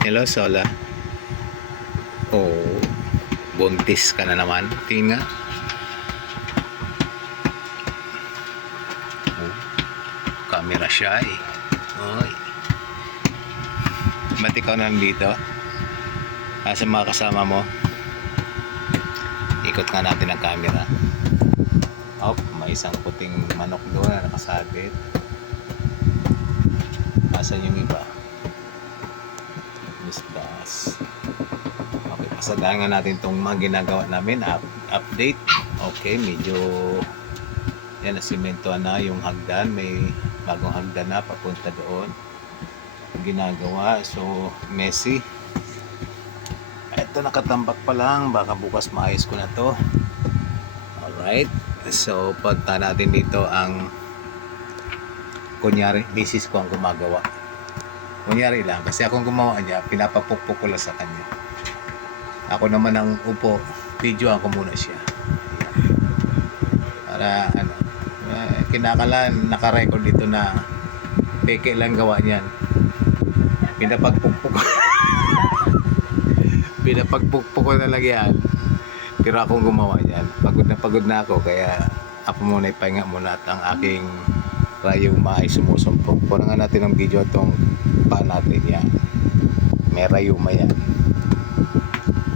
Hello, Sola. Oh, buntis ka na naman. Tingin nga. Oh, camera shy. Oy. Ba't ikaw nandito? Asa mga kasama mo? Ikot nga natin ang camera. Oh, may isang puting manok doon na nakasabit. Asan yung iba? Das. Okay, pasadahan nga natin itong mga ginagawa namin. Up, update. Okay, medyo yan, nasimentohan na yung hagdan. May bagong hagdan na papunta doon. Ginagawa. So, messy. Ito nakatambak pa lang. Baka bukas maayos ko na to. Alright. So, punta natin dito ang kunyari, misis ko ang gumagawa. Kunyari lang, kasi akong gumawa niya, pinapapukpok ko lang sa kanya. Ako naman ang upo, video ako muna siya. Para ano, eh, kinakalan, nakarecord dito na peke lang gawa niyan. Pinapagpukpok ko. Pinapagpukpok ko na lang yan. Pero akong gumawa niyan. Pagod na pagod na ako, kaya ako muna ipahinga muna at ang aking rayuma ay sumusumpong. Kunan nga natin ng video itong pa natin yan. May rayuma yan.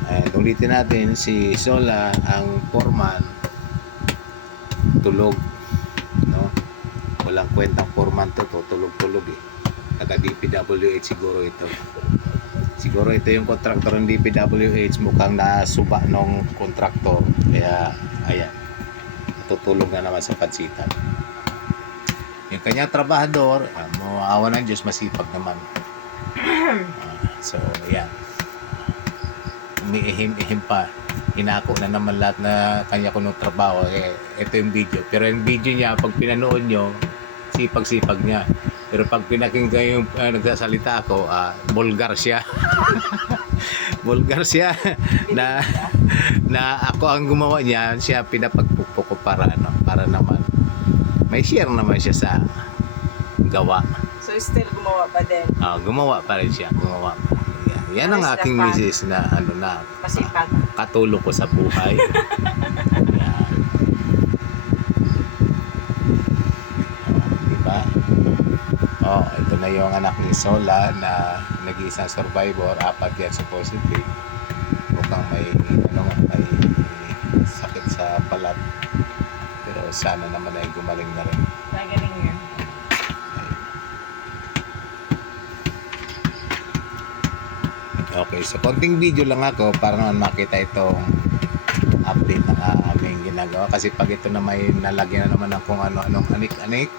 And ulitin natin si Sola ang foreman. Tulog no? Walang kwentang foreman to to tulog-tulog eh. Taga DPWH siguro ito. Siguro ito yung kontraktor ng DPWH mukhang nasuba nung kontraktor. Kaya ayan. Tutulog na naman sa pansitan yung kanyang trabahador uh, maawa ng Diyos masipag naman. Ah, so ayan. Umiihim-ihim pa. Hinako na naman lahat na kanya ko nung trabaho. Eh, ito yung video. Pero yung video niya pag pinanood nyo sipag-sipag niya. Pero pag pinakinggan yung uh, nagsasalita ako ah, vulgar siya. Vulgar siya. Na na ako ang gumawa niya siya pinapagpukpok ko para ano para naman may share naman siya sa gawa So still gumawa pa din. Ah, gumawa pa rin siya gumawa pa. yan, yan ang aking misis na ano na Masipag. katulong ko sa buhay. Yan. Oh, di ba? Oh, ito na yung anak ni Sola na nag-iisang survivor, apat yan supposedly. Mukhang may ano may sakit sa balat. Sana naman ay gumaling na rin. Magaling yun. Okay, so konting video lang ako para naman makita itong update ng aming ginagawa. Kasi pag ito na may nalagyan na naman ng kung ano-anong anik-anik,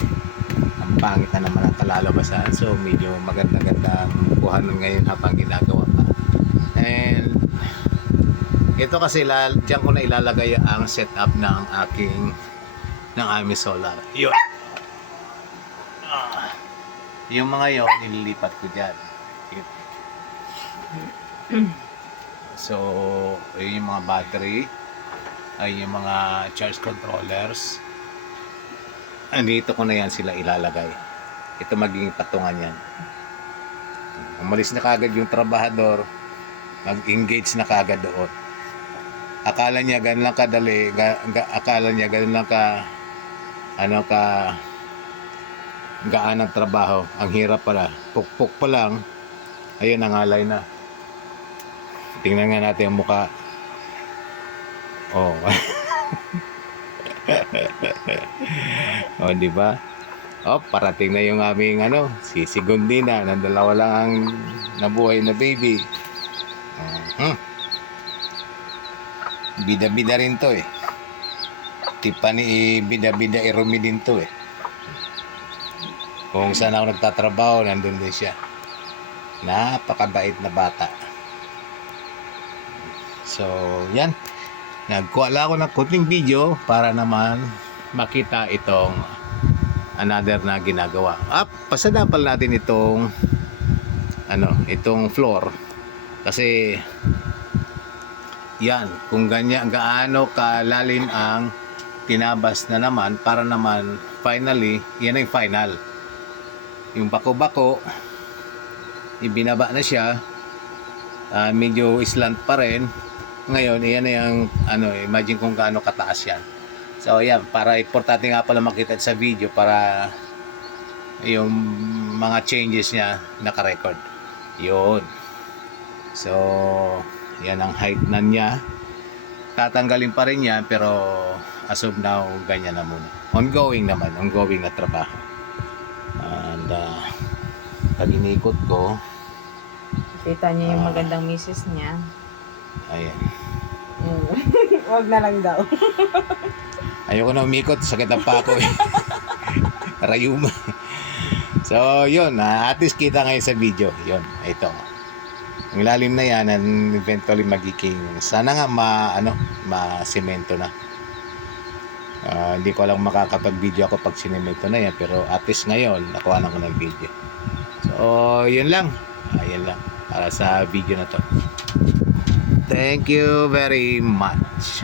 ang pangit na naman ang kalalabasan. So, medyo maganda-ganda ang kuhanan ngayon habang ginagawa pa. And, ito kasi dyan ko na ilalagay ang setup ng aking ng aming solar. Yun. Ah, yung mga yon nililipat ko dyan. Yun. So, ayun yung mga battery, ay yung mga charge controllers. Andito ko na yan sila ilalagay. Ito magiging patungan yan. Umalis na kagad yung trabahador, mag-engage na kagad doon. Akala niya ganun lang kadali, ga, ga- akala niya ganun lang ka, ano ka, gaan ang trabaho. Ang hirap pala. Pukpok pa lang, ayun nangalay na. Tingnan nga natin ang muka. Oh. oh, di ba? Oh, parating na yung aming ano, si Sigundina, nang dalawa lang ang nabuhay na baby. Mhm. Bida-bida rin to eh. Tipa ni eh, bida-bida irumi din to eh. Kung saan ako nagtatrabaho, nandun din siya. Napakabait na bata. So, yan. Nagkuha lang ako ng kunting video para naman makita itong another na ginagawa. Up, pasadapal natin itong ano, itong floor. Kasi yan, kung ganyan gaano kalalim ang tinabas na naman para naman finally, yan ang final. Yung bako-bako, ibinaba na siya Ah, medyo islant pa rin. Ngayon, iyan na yung, ano, imagine kung gaano kataas yan. So, yan, para importante nga pala makita sa video para yung mga changes niya naka-record. Yun. So, yan ang height na niya. Tatanggalin pa rin yan, pero as of now, ganyan na muna. Ongoing naman, ongoing na trabaho. And, uh, pag inikot ko, Kita niya yung Ah. magandang misis niya. ayan. Mm. Wag na lang daw. Ayoko na umikot, sakit ang pako eh. Rayuma. So, yun, ah, at least kita ngayon sa video. Yun, ito. Ang lalim na yan, and eventually magiging, sana nga ma, ano, ma-semento na. Ah, hindi ko alam makakapag-video ako pag sinemento na yan, pero at least ngayon, nakuha na ko ng video. So, yun lang. Ayan lang, para sa video na to. Thank you very much.